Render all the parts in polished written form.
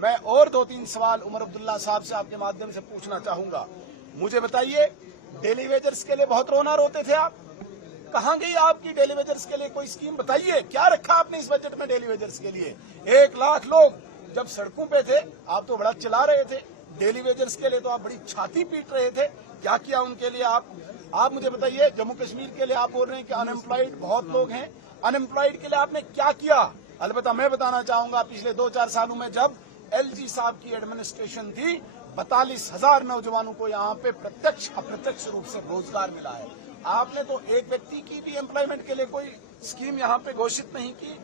मैं और 2-3 सवाल उमर अब्दुल्ला साहब से आपके माध्यम से पूछना चाहूंगा। मुझे बताइए, डेली वेजर्स के लिए बहुत रोना रोते थे आप, कहाँ गई आपकी डेली वेजर्स के लिए कोई स्कीम? बताइए, क्या रखा आपने इस बजट में डेली वेजर्स के लिए? 1 लाख लोग जब सड़कों पे थे, आप तो बड़ा चिल्ला रहे थे। डेली वेजर्स के लिए तो आप बड़ी छाती पीट रहे थे। क्या किया उनके लिए आप मुझे बताइए। जम्मू कश्मीर के लिए आप बोल रहे हैं कि अनएम्प्लॉयड बहुत लोग हैं, अनएम्प्लॉयड के लिए आपने क्या किया? अलबत्ता मैं बताना चाहूंगा, पिछले 2-4 सालों में जब एलजी साहब की एडमिनिस्ट्रेशन थी, 42,000 नौजवानों को यहाँ पे प्रत्यक्ष अप्रत्यक्ष रूप से रोजगार मिला है। आपने तो एक व्यक्ति की भी एम्प्लॉयमेंट के लिए कोई स्कीम यहाँ पे घोषित नहीं की।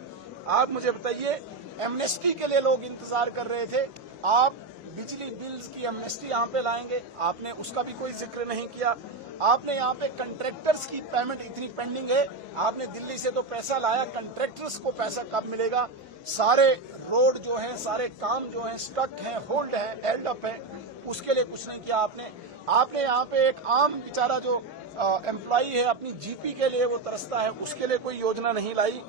आप मुझे बताइए, एमनेस्टी के लिए लोग इंतजार कर रहे थे, आप बिजली बिल्स की एमनेस्टी यहाँ पे लाएंगे, आपने उसका भी कोई जिक्र नहीं किया। आपने यहाँ पे कंट्रैक्टर्स की पेमेंट इतनी पेंडिंग है, आपने दिल्ली से तो पैसा लाया, कंट्रैक्टर्स को पैसा कब मिलेगा? सारे रोड जो है, सारे काम जो है स्टक है, होल्ड है, हेल्ड अप है, उसके लिए कुछ नहीं किया आपने यहाँ पे एक आम बेचारा जो एम्प्लॉई है, अपनी जीपी के लिए वो तरसता है, उसके लिए कोई योजना नहीं लाई।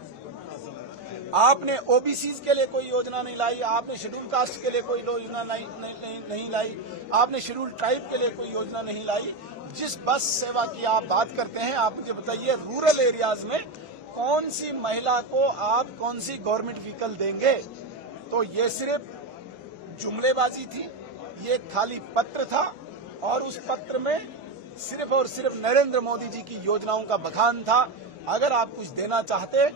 आपने ओबीसीज के लिए कोई योजना नहीं लाई, आपने शेड्यूल कास्ट के लिए कोई योजना नहीं लाई, आपने शेड्यूल ट्राइब के लिए कोई योजना नहीं लाई। जिस बस सेवा की आप बात करते हैं, आप मुझे बताइए, रूरल एरियाज में कौन सी महिला को आप कौन सी गवर्नमेंट व्हीकल देंगे? तो ये सिर्फ जुमलेबाजी थी, ये खाली पत्र था, और उस पत्र में सिर्फ और सिर्फ नरेंद्र मोदी जी की योजनाओं का बखान था। अगर आप कुछ देना चाहते,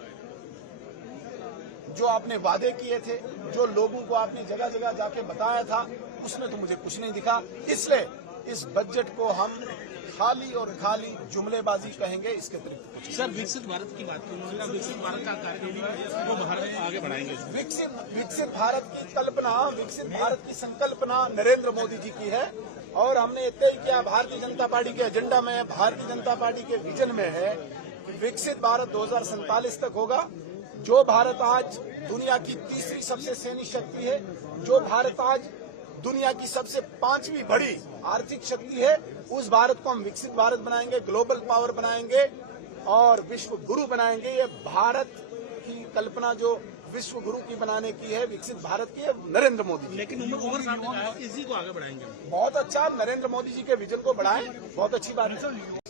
जो आपने वादे किए थे, जो लोगों को आपने जगह जगह जाके बताया था, उसमें तो मुझे कुछ नहीं दिखा। इसलिए इस बजट को हम खाली और खाली जुमलेबाजी कहेंगे, इसके अतिरिक्त कुछ। सर, विकसित भारत की बात करूंगा, विकसित भारत का कार्यक्रम वो भारत आगे बढ़ाएंगे। विकसित भारत की कल्पना, विकसित भारत की संकल्पना नरेंद्र मोदी जी की है, और हमने तय किया, भारतीय जनता पार्टी के एजेंडा में, भारतीय जनता पार्टी के विजन में है कि विकसित भारत 2047 तक होगा। जो भारत आज दुनिया की तीसरी सबसे सैन्य शक्ति है, जो भारत आज दुनिया की सबसे 5वीं बड़ी आर्थिक शक्ति है, उस भारत को हम विकसित भारत बनाएंगे, ग्लोबल पावर बनाएंगे और विश्व गुरु बनाएंगे। ये भारत की कल्पना जो विश्व गुरु की बनाने की है, विकसित भारत की है, नरेंद्र मोदी जी। लेकिन उमर साहब ने कहा कि इसी को आगे बढ़ाएंगे। बहुत अच्छा, नरेंद्र मोदी जी के विजन को बढ़ाएं, बहुत अच्छी बात है।